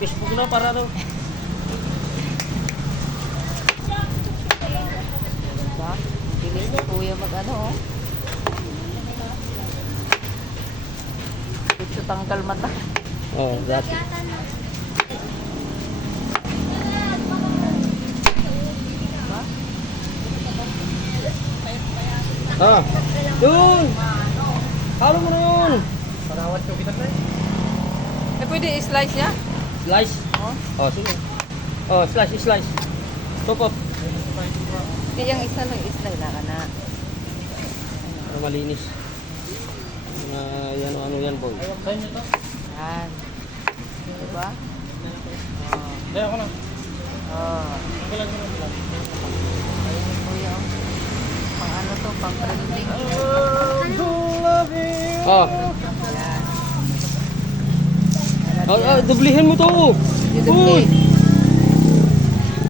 Facebook na para daw. Diba? Bilis ni kuya mag ano oh. Ito tanggal mata. Oh, dati. Ah, yun! Halo mo na yun! Parawat ko kita tayo. Eh pwede i-slice niya? Slice. Oh. Oh, sige. Oh, slice, slice. Top up. Hindi yung isa lang i-slice na ka na. Para malinis. Mga yan, ano yan, boy. Sa'yo nyo to? Yan. Diba? Oh. Dahil ako na. Oh. Wala ko na. Ayun kuya. Pang ano to, pang printing. Oh, Yan. oh, oh dublihin mo to. Uy!